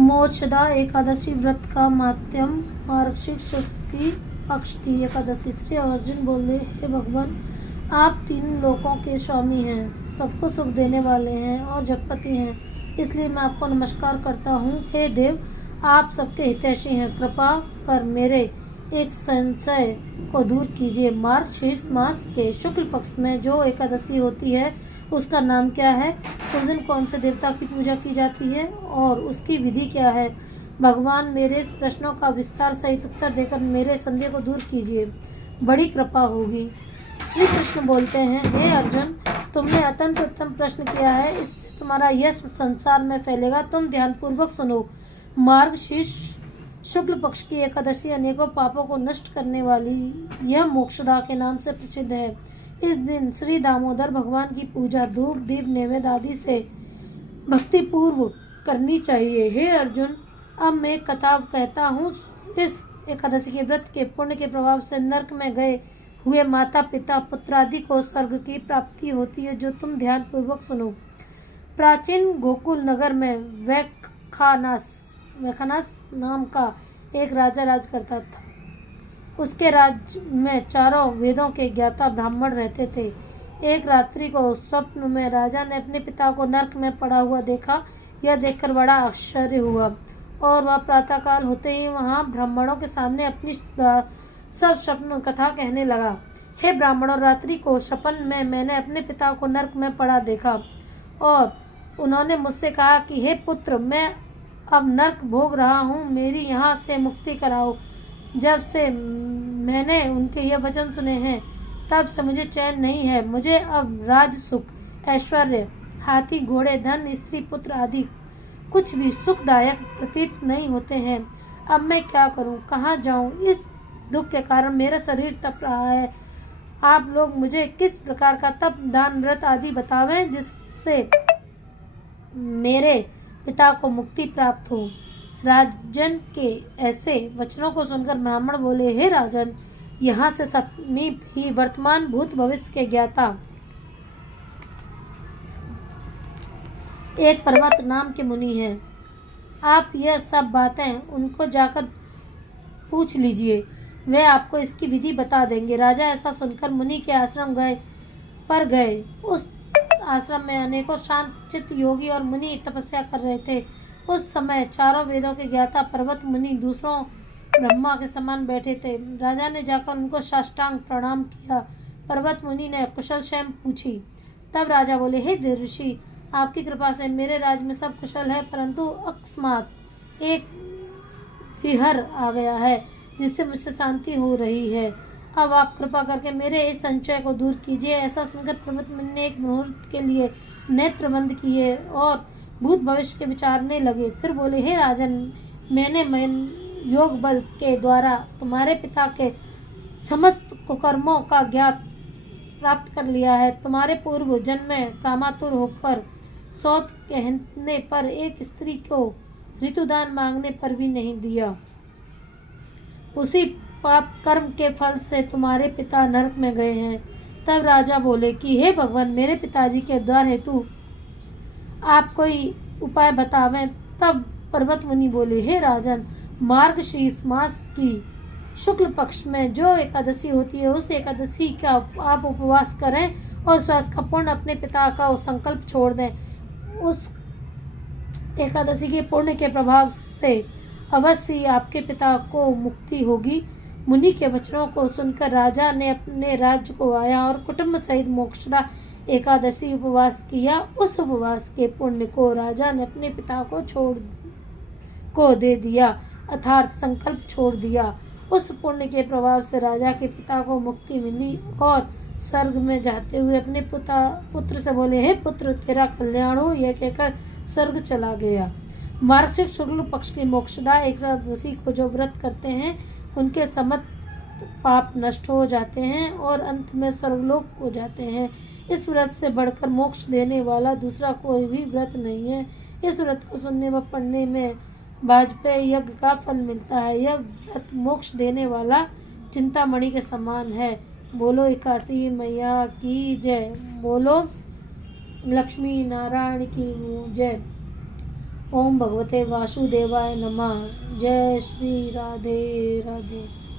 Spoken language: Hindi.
मोक्षदा एकादशी व्रत का माध्यम मार्गशीर्ष की पक्ष की एकादशी। श्री अर्जुन बोले, हे भगवान, आप तीन लोकों के स्वामी हैं, सबको सुख देने वाले हैं और जगपति हैं, इसलिए मैं आपको नमस्कार करता हूँ। हे देव, आप सबके हितैषी हैं, कृपा कर मेरे एक संशय को दूर कीजिए। मार्गशीर्ष मास के शुक्ल पक्ष में जो एकादशी होती है उसका नाम क्या है? उस दिन कौन से देवता की पूजा की जाती है और उसकी विधि क्या है? भगवान, मेरे इस प्रश्नों का विस्तार सहित उत्तर देकर मेरे संदेह को दूर कीजिए, बड़ी कृपा होगी। श्री कृष्ण बोलते हैं, हे अर्जुन, तुमने अत्यंत उत्तम प्रश्न किया है, इससे तुम्हारा यश संसार में फैलेगा। तुम ध्यानपूर्वक सुनो। मार्गशीर्ष शुक्ल पक्ष की एकादशी अनेकों पापों को नष्ट करने वाली यह मोक्षदा के नाम से प्रसिद्ध है। इस दिन श्री दामोदर भगवान की पूजा धूप दीप नैवेद्य आदि से भक्ति पूर्व करनी चाहिए। हे अर्जुन, अब मैं कथा कहता हूँ। इस एकादशी के व्रत के पुण्य के प्रभाव से नरक में गए हुए माता पिता पुत्र आदि को स्वर्ग की प्राप्ति होती है, जो तुम ध्यान पूर्वक सुनो। प्राचीन गोकुल नगर में वैखानस नाम का एक राजा राज करता था। उसके राज्य में चारों वेदों के ज्ञाता ब्राह्मण रहते थे। एक रात्रि को स्वप्न में राजा ने अपने पिता को नरक में पड़ा हुआ देखा। यह देखकर बड़ा आश्चर्य हुआ और वह प्रातःकाल होते ही वहां ब्राह्मणों के सामने अपनी सब स्वप्न कथा कहने लगा। हे ब्राह्मणों, रात्रि को सपन में मैंने अपने पिता को नरक में पड़ा देखा और उन्होंने मुझसे कहा कि हे पुत्र, मैं अब नरक भोग रहा हूँ, मेरी यहाँ से मुक्ति कराओ। जब से मैंने उनके ये वचन सुने हैं तब से मुझे चैन नहीं है। मुझे अब राज सुख, ऐश्वर्य, हाथी घोड़े, धन, स्त्री पुत्र आदि कुछ भी सुखदायक प्रतीत नहीं होते हैं। अब मैं क्या करूं, कहाँ जाऊं? इस दुख के कारण मेरा शरीर तप रहा है। आप लोग मुझे किस प्रकार का तप, दान, व्रत आदि बतावें जिससे मेरे पिता को मुक्ति प्राप्त हो। राजन के ऐसे वचनों को सुनकर ब्राह्मण बोले, हे राजन, यहाँ से समीप ही वर्तमान भूत भविष्य के ज्ञाता एक पर्वत नाम के मुनि हैं। आप यह सब बातें उनको जाकर पूछ लीजिए, वे आपको इसकी विधि बता देंगे। राजा ऐसा सुनकर मुनि के आश्रम गए। उस आश्रम में अनेकों शांत चित्त योगी और मुनि तपस्या कर रहे थे। उस समय चारों वेदों के ज्ञाता पर्वत मुनि दूसरों ब्रह्मा के समान बैठे थे। राजा ने जाकर उनको साष्टांग प्रणाम किया। पर्वत मुनि ने कुशल क्षेम पूछी। तब राजा बोले, हे देवर्षि, आपकी कृपा से मेरे राज्य में सब कुशल है, परंतु अकस्मात एक विहर आ गया है जिससे मुझसे शांति हो रही है। अब आप कृपा करके मेरे इस संशय को दूर कीजिए। ऐसा सुनकर पर्वत मुनि ने एक मुहूर्त के लिए नेत्र बंद किए और भूत भविष्य के विचारने लगे। फिर बोले, हे राजन, मैंने योग बल के द्वारा तुम्हारे पिता के समस्त कुकर्मों का ज्ञात प्राप्त कर लिया है। तुम्हारे पूर्व जन्म में कामातुर होकर सौत कहने पर एक स्त्री को ऋतुदान मांगने पर भी नहीं दिया। उसी पाप कर्म के फल से तुम्हारे पिता नरक में गए हैं। तब राजा बोले कि हे भगवान, मेरे पिताजी के उद्धार हेतु आप कोई उपाय बतावें। तब पर्वत मुनि बोले, हे राजन, मार्गशीर्ष मास की शुक्ल पक्ष में जो एकादशी होती है उस एकादशी का आप उपवास करें और श्वास का पुण्य अपने पिता का संकल्प छोड़ दें। उस एकादशी के पुण्य के प्रभाव से अवश्य ही आपके पिता को मुक्ति होगी। मुनि के वचनों को सुनकर राजा ने अपने राज्य को आया और कुटुंब सहित मोक्षदा एकादशी उपवास किया। उस उपवास के पुण्य को राजा ने अपने पिता को दे दिया, अर्थात संकल्प छोड़ दिया। उस पुण्य के प्रभाव से राजा के पिता को मुक्ति मिली और स्वर्ग में जाते हुए अपने पुत्र से बोले, हे पुत्र, तेरा कल्याण हो। यह कहकर स्वर्ग चला गया। मार्गशीर्ष शुक्ल पक्ष की मोक्षदा एकादशी को जो व्रत करते हैं उनके समस्त पाप नष्ट हो जाते हैं और अंत में स्वर्गलोक हो जाते हैं। इस व्रत से बढ़कर मोक्ष देने वाला दूसरा कोई भी व्रत नहीं है। इस व्रत को सुनने व पढ़ने में वाजपेयी यज्ञ का फल मिलता है। यह व्रत मोक्ष देने वाला चिंतामणि के समान है। बोलो एकादशी मैया की जय। बोलो लक्ष्मी नारायण की जय। ओम भगवते वासुदेवाय नमः। जय श्री राधे राधे।